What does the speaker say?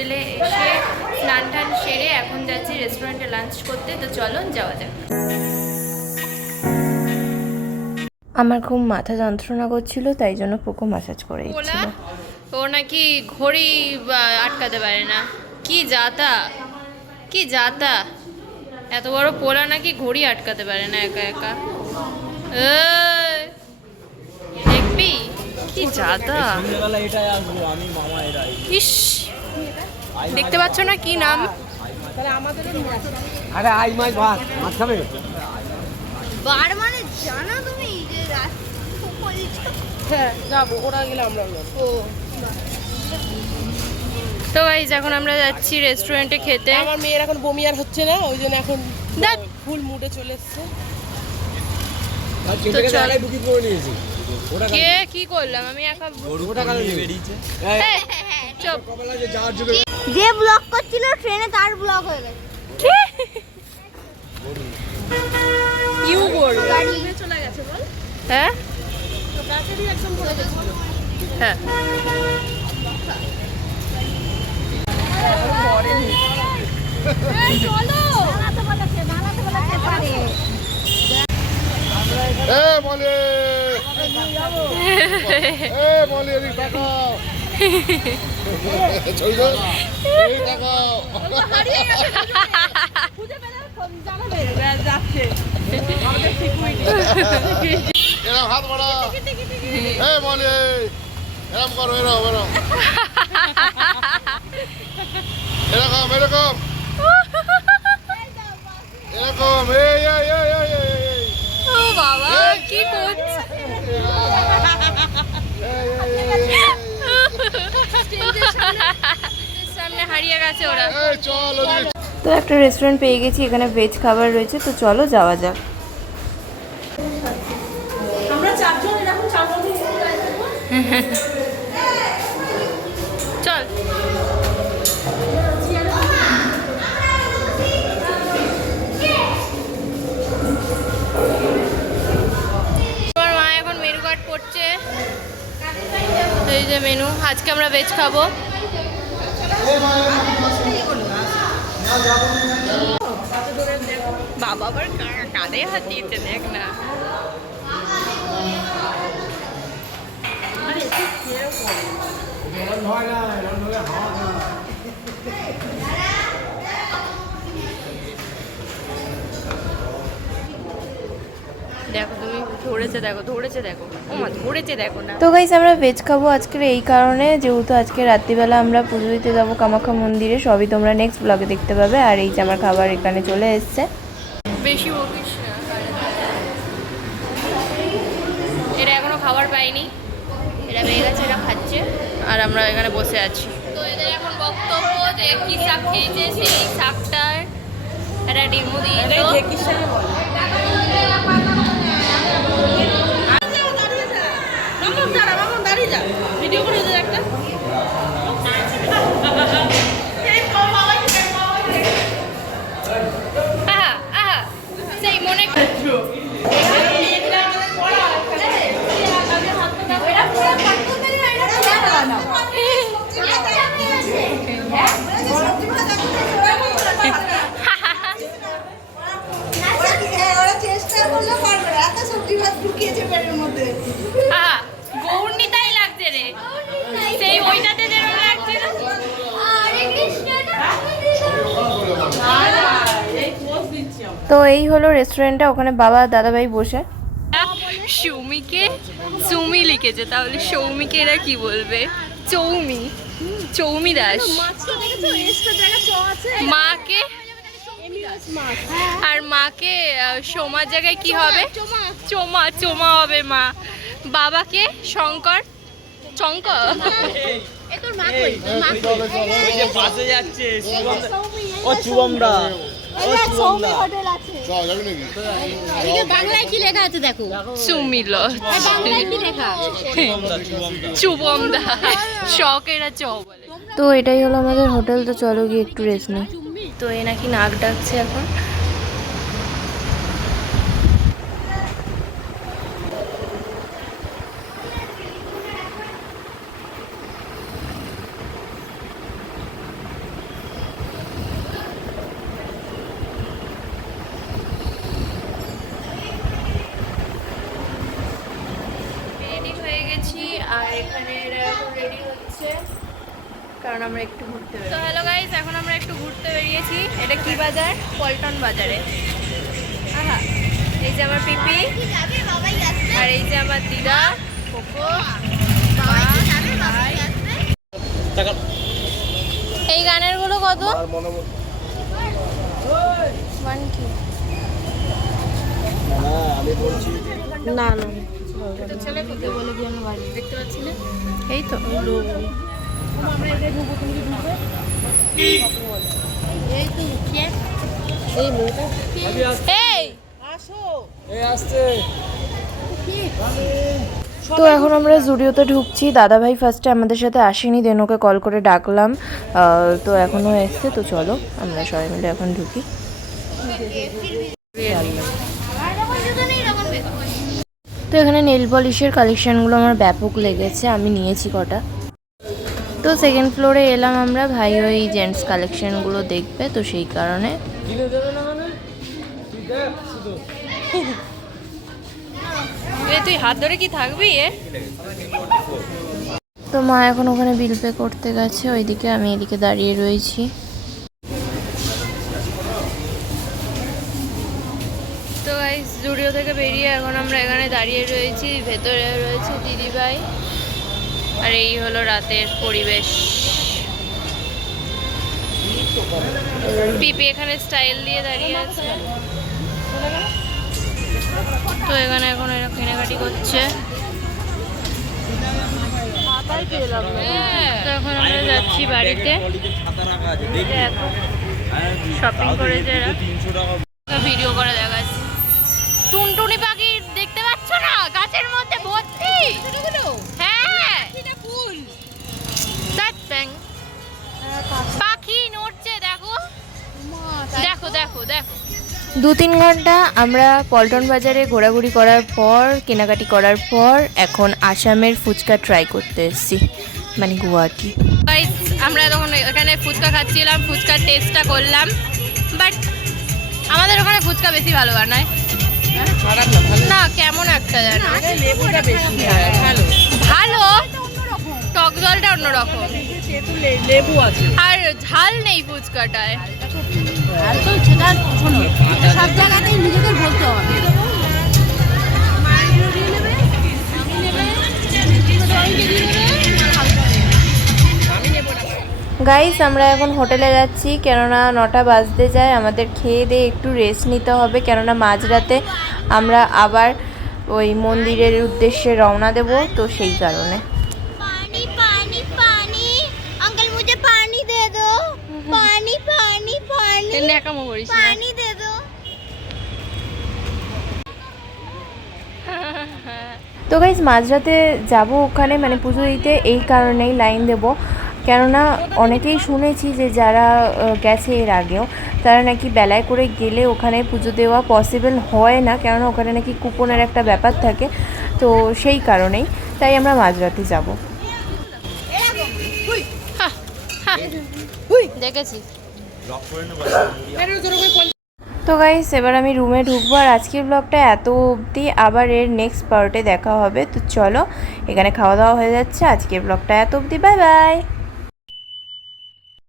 হোটেলে এসে স্নান টান সেরে এখন যাচ্ছি রেস্টুরেন্টে লাঞ্চ করতে। তো চলো যাওয়া যাক। আমার খুব মাথা যন্ত্রণা করছিল, তাই জন্য পোকো ম্যাসাজ করে দিচ্ছিল। ও নাকি ঘড়ি আটকাতে পারে না। কি যাতা, কি যাতা, এত বড় পোলা নাকি ঘড়ি আটকাতে পারে না একা একা। দেখবি কি যাতা। ইস, দেখতে পাচ্ছ না কি নাম? আরে আই মাছ ভাত মাছ খাবে? বার মানে জানা তুমি যে হ্যাঁ যাবো, ওরা গেলে আমরা ও তো গাইস এখন আমরা যাচ্ছি রেস্টুরেন্টে খেতে। আমার মেয়ের এখন বমি আর হচ্ছে না, ওই জন্য এখন ফুল মুডে চলে এসছে। বুকিং করে নিয়েছি। কে কি করলাম আমি একা? ওটা কালে বেরিয়েছে। চুপ। যে ব্লক করছিল ট্রেনে তার ব্লক হয়ে গেছে। ইউ বল গাড়ি চলে গেছে বল। হ্যাঁ তো কাছেরই একদম পড়ে গেছিল। হ্যাঁ চলো নালাতে বলেছে পারে। এ বলে এ বলে এদিক তাকাও। ছই দাও এই তাকাও। হারিয়ে গেছে খুঁজে পেলে জানাবে যাচ্ছে আমাদের সিকিউরিটি। এরকম হাত বাড়া। এ বলে এরকম করো, এরকম এরকম এরকম এরকম এরকম এই এই এই এই এই ও বাবা কি করছে? সামনে হারিয়ে গেছে ওরা। এই চল ওদিকে। তো একটা রেস্টুরেন্ট পেয়ে গেছি, এখানে ভেজ খাবার রয়েছে, তো চলো যাওয়া যাক। আমরা চারজন এরকম চারজন চল আমার মা এখন মেনু কার্ড করছে। এই যে মেনু, আজকে আমরা ভেজ খাবো। বাবা আবার কাঁধে হাত দিয়েছে, দেখ না। দেখো তুমি, ধরেছে দেখো, ধরেছে দেখো, ও মা ধরেছে দেখো না। তো গাইস আমরা ভেজ খাবো আজকের এই কারণে, যেহেতু আজকে রাত্রিবেলা আমরা পুজো দিতে যাবো কামাখ্যা মন্দিরে। সবই তোমরা নেক্সট ব্লগে দেখতে পাবে। আর এই যে আমার খাবার এখানে চলে এসছে। বেশি বকিস না। এরা এখনো খাবার পায়নি, এরা পেয়ে গেছে, এরা খাচ্ছে আর আমরা এখানে বসে আছি। তো এদের এখন বক্তব্য যে কি শাক খেয়েছে, সেই শাকটার একটা ডেমো দিয়ে দিল। ভিডিও করে দে একটা। আহা আহা, সেই মনে আহা গৌরনীতাই লাগছে রে, সেই ওইটাতে যেরকম লাগছে না। তো এই হলো রেস্টুরেন্টটা, ওখানে বাবা দাদাভাই বসে। সৌমিকে সুমি লিখেছে, তাহলে সৌমিকে এরা কি বলবে? চৌমি, চৌমি দাস। মাকে আর মাকে সোমার জায়গায় কি হবে? চোমা, চোমা হবে মা। বাবাকে শঙ্কর, শঙ্কর। ওই যে বাসে যাচ্ছে ও শুভমদা, ও শুভমদা। চল যাবি নাকি? বাংলায় কি লেখা আছে দেখো? সুমিল, বাংলায় কি লেখা? চুবমদা, শখেরা চ বলে। তো এটাই হলো আমাদের হোটেল, তো চলো গিয়ে একটু রেস্ট নিই। তো এ নাকি নাক ডাকছে এখন। কারণ আমরা একটু ঘুরতে তো হ্যালো গাইস, এখন আমরা একটু ঘুরতে বেরিয়েছি। এটা কি বাজার? পল্টন বাজারে। আহা, এই যে আমার পিপি, বাবাই আসবে আর এই যে আমার দিদা কোকো। বাবাই যাবে বাবাই আসবে এই গানের গুলো কত? ওয়ান কি? না না তো ছেলে কোথায় বলে দিয়ে আমার বাড়ি দেখতে পাচ্ছি না। এই তো এই তো এখন আমরা জুডিওতে ঢুকছি। দাদাভাই ফার্স্টে আমাদের সাথে আসেনি, দেন ওকে কল করে ডাকলাম। তো এখনও এসছে। তো চলো আমরা সবাই মিলে এখন ঢুকি। তো এখানে নেল পলিশের কালেকশানগুলো আমার ব্যাপক লেগেছে, আমি নিয়েছি কটা। তো সেকেন্ড ফ্লোরে এলাম আমরা, ভাই ওই জেন্টস কালেকশানগুলো দেখবে, তো সেই কারণে। তুই হাত ধরে কি থাকবি? তো মা এখন ওখানে বিল পে করতে গেছে ওইদিকে, আমি এদিকে দাঁড়িয়ে রয়েছি। তো গাইস, জুডিও থেকে বেরিয়ে এখন আমরা এখানে দাঁড়িয়ে রয়েছি। ভেতরে রয়েছে দিদিভাই, আর এই হলো রাতের পরিবেশ। পিপি এখানে স্টাইল দিয়ে দাঁড়িয়ে আছে। তো এখানে এখন এরা কেনাকাটি করছে। তো এখন আমরা যাচ্ছি বাড়িতে। শপিং করেছে এরা, ভিডিও করে দেখাচ্ছে। টুনটুনি পাখি দেখতে পাচ্ছ না? গাছের মধ্যে ভর্তি। হ্যাঁ, পাখি নড়ছে, দেখো দেখো দেখো দেখো। 2-3 ঘন্টা আমরা পল্টন বাজারে ঘোরাঘুরি করার পর, কেনাকাটি করার পর এখন আসামের ফুচকা ট্রাই করতে এসেছি, মানে গুয়াহাটি। গাইস, আমরা তখন এখানে ফুচকা খাচ্ছিলাম, ফুচকার টেস্টটা করলাম, বাট আমাদের ওখানে ফুচকা বেশি ভালো বানায় না। কেমন একটা জানো, ভালো, টক জলটা অন্যরকম, লেবু আছে আর ঝাল নেই ফুচকাটায়। সব জায়গাতেই নিজেদের বলতে হবে। গাইস, আমরা এখন হোটেলে যাচ্ছি, কেননা 9টা বাজতে যায়। আমাদের খেয়ে দিয়ে একটু রেস্ট নিতে হবে, কেননা মাঝরাতে আমরা আবার ওই মন্দিরের উদ্দেশ্যে রওনা দেব, তো সেই কারণে। पानी पानी पानी अंकल मुझे पानी दे दो पानी पानी पानी ন্যাকামো করিস না। पानी दे दो। তো গাইস, মাঝরাতে যাব ওখানে, মানে পুজো দিতে, এই কারণেই লাইন দেব, কেননা অনেকেই শুনেছি যে যারা গেছে এর আগেও, তারা নাকি বেলায় করে গেলে ওখানে পুজো দেওয়া পসিবল হয় না, কেননা ওখানে নাকি কুপনের একটা ব্যাপার থাকে। তো সেই কারণেই তাই আমরা মাঝরাতে যাব। দেখেছি। তো গাইস, এবার আমি রুমে ঢুকবো, আর আজকের ব্লগটা এত অবধি, আবার এর নেক্সট পার্টে দেখা হবে। তো চলো, এখানে খাওয়া দাওয়া হয়ে যাচ্ছে, আজকের ব্লগটা এত অবধি, বাই বাই।